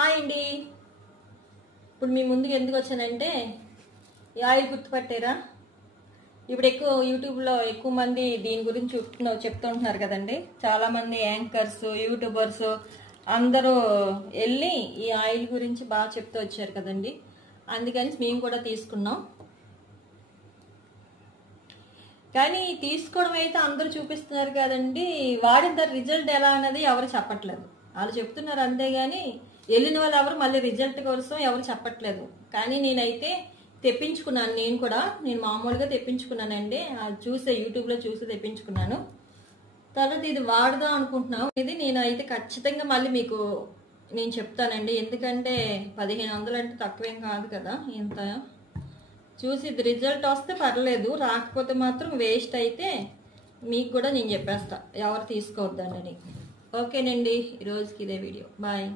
Hi అండి. ఇప్పుడు మీ ముందుకు ఎందుకు వచ్చానంటే ఈ ఆయిల్ గుర్తుపట్టారా? ఇప్పుడు యూట్యూబ్లో ఎక్కువ మంది దీని గురించి చెప్తుంటున్నారు కదండి. చాలామంది యాంకర్స్, యూట్యూబర్స్ అందరూ వెళ్ళి ఈ ఆయిల్ గురించి బాగా చెప్తూ వచ్చారు కదండి. అందుకని మేము కూడా తీసుకున్నాం. కానీ తీసుకోవడం అయితే అందరూ చూపిస్తున్నారు కదండి. వాడిన తర్వాత రిజల్ట్ ఎలా అన్నది ఎవరు చెప్పట్లేదు. వాళ్ళు చెప్తున్నారు అంతేగాని వెళ్ళిన వాళ్ళు ఎవరు మళ్ళీ రిజల్ట్ కోసం ఎవరు చెప్పట్లేదు. కానీ నేనైతే తెప్పించుకున్నాను. నేను మామూలుగా తెప్పించుకున్నానండి. చూసే యూట్యూబ్లో చూసి తెప్పించుకున్నాను. తర్వాత ఇది వాడదాం అనుకుంటున్నాను. ఇది నేనైతే ఖచ్చితంగా మళ్ళీ మీకు నేను చెప్తానండి. ఎందుకంటే 1500 అంటే తక్కువేం కాదు కదా. ఇంత చూసి ఇది రిజల్ట్ వస్తే పర్లేదు, రాకపోతే మాత్రం వేస్ట్ అయితే మీకు కూడా నేను చెప్పేస్తా ఎవరు తీసుకోవద్దని. ఓకేనండి, ఈరోజుకి ఇదే వీడియో. బాయ్.